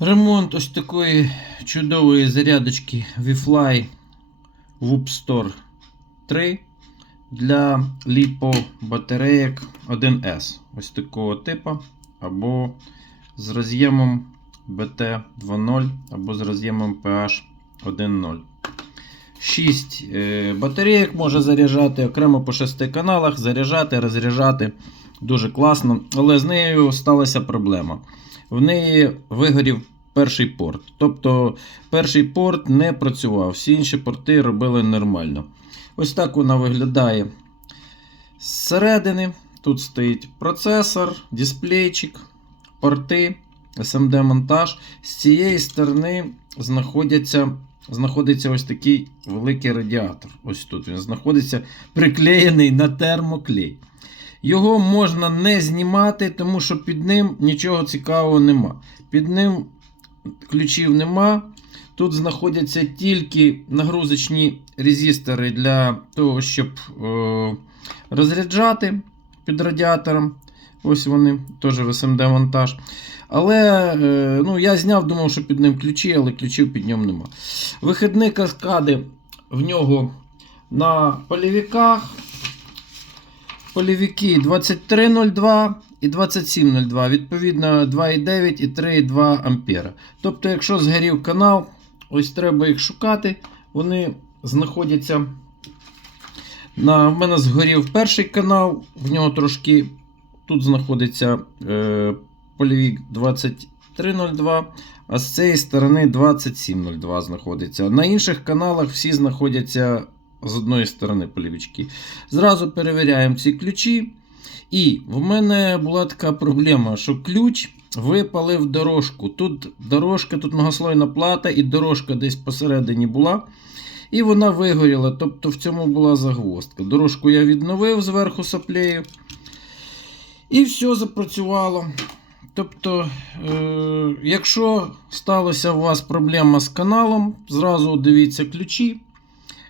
Ремонт ось такої чудової зарядочки Wi-Fi Whoop Store 3 для ліпо батареїк 1S. Ось такого типу. Або з роз'ємом BT2.0, або з роз'ємом PH 1.0. 6 е, батарейок може заряджати окремо по 6 каналах, заряджати, розряджати. Дуже класно. Але з нею сталася проблема. В неї вигорів перший порт. Тобто перший порт не працював, всі інші порти робили нормально. Ось так вона виглядає зсередини. Тут стоїть процесор, дисплейчик, порти, SMD-монтаж. З цієї сторони знаходяться, знаходиться ось такий великий радіатор. Ось тут він знаходиться приклеєний на термоклей. Його можна не знімати, тому що під ним нічого цікавого нема. Під ним ключів нема. Тут знаходяться тільки нагрузочні резистори для того, щоб е, розряджати під радіатором. Ось вони, теж в SMD монтаж. Але е, ну, я зняв, думав, що під ним ключі, але ключів під ньому нема. Вихідні каскади в нього на полівіках. Полівіки 2302 і 2702, відповідно 2,9 і 3,2 ампера. Тобто, якщо згорів канал, ось треба їх шукати. Вони знаходяться. На, В мене згорів перший канал, в нього трошки тут знаходиться е, полівік 2302, а з цієї сторони 2702 знаходиться. На інших каналах всі знаходяться з одної сторони полівічки. Зразу перевіряємо ці ключі. І в мене була така проблема, що ключ випалив дорожку. Тут дорожка, тут многослойна плата, і дорожка десь посередині була. І вона вигоріла. Тобто в цьому була загвоздка. Дорожку я відновив зверху соплею. І все запрацювало. Тобто, е- якщо сталася у вас проблема з каналом, зразу дивіться ключі.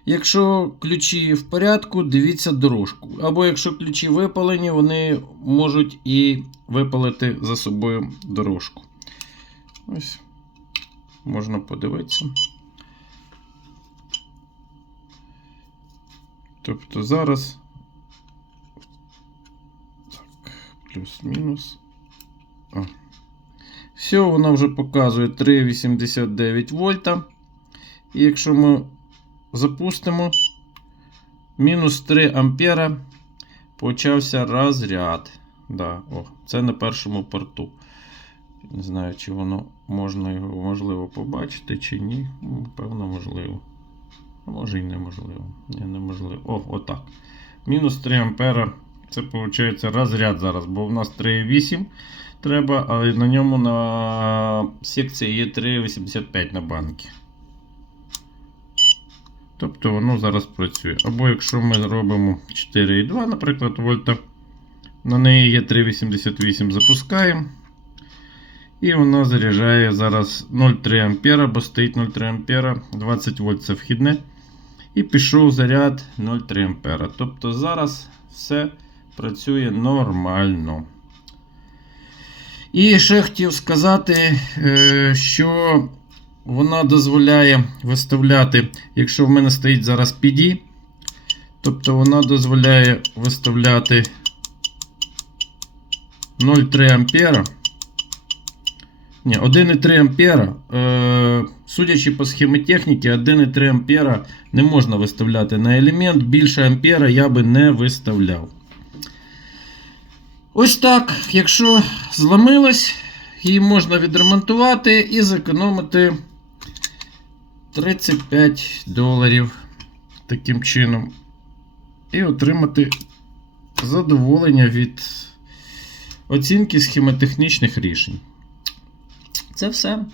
Якщо ключі в порядку, дивіться дорожку. Або якщо ключі випалені, вони можуть і випалити за собою дорожку. Ось, можна подивитися. Тобто зараз. Так, плюс-мінус. Все, вона вже показує 3,89 вольта. І якщо ми запустимо. Мінус 3 ампера. Почався розряд. Да, о, Це на першому порту. Не знаю, чи воно можна його можливо побачити, чи ні. Ну, Певно, можливо. Може і неможливо. Ні, неможливо. О, отак. Мінус 3 ампера. Це виходить розряд зараз, бо в нас 3,8 треба, але на ньому на секції є 3,85 на банки. Тобто воно зараз працює. Або якщо ми робимо 4,2, наприклад, вольта, на неї є 3,88, запускаємо. І вона заряджає зараз 0,3 ампера, бо стоїть 0,3 ампера, 20 вольт це вхідне. І пішов заряд 0,3 ампера. Тобто зараз все працює нормально. І ще хотів сказати, е, що вона дозволяє виставляти, якщо в мене стоїть зараз PD, тобто вона дозволяє виставляти 0,3 ампера. Ні, 1,3 ампера. Е, судячи по схемі техніки, 1,3 ампера не можна виставляти на елемент. Більше ампера я би не виставляв. Ось так, якщо зламилось, її можна відремонтувати і зекономити 35 доларів таким чином. І отримати задоволення від оцінки схемотехнічних рішень. Це все.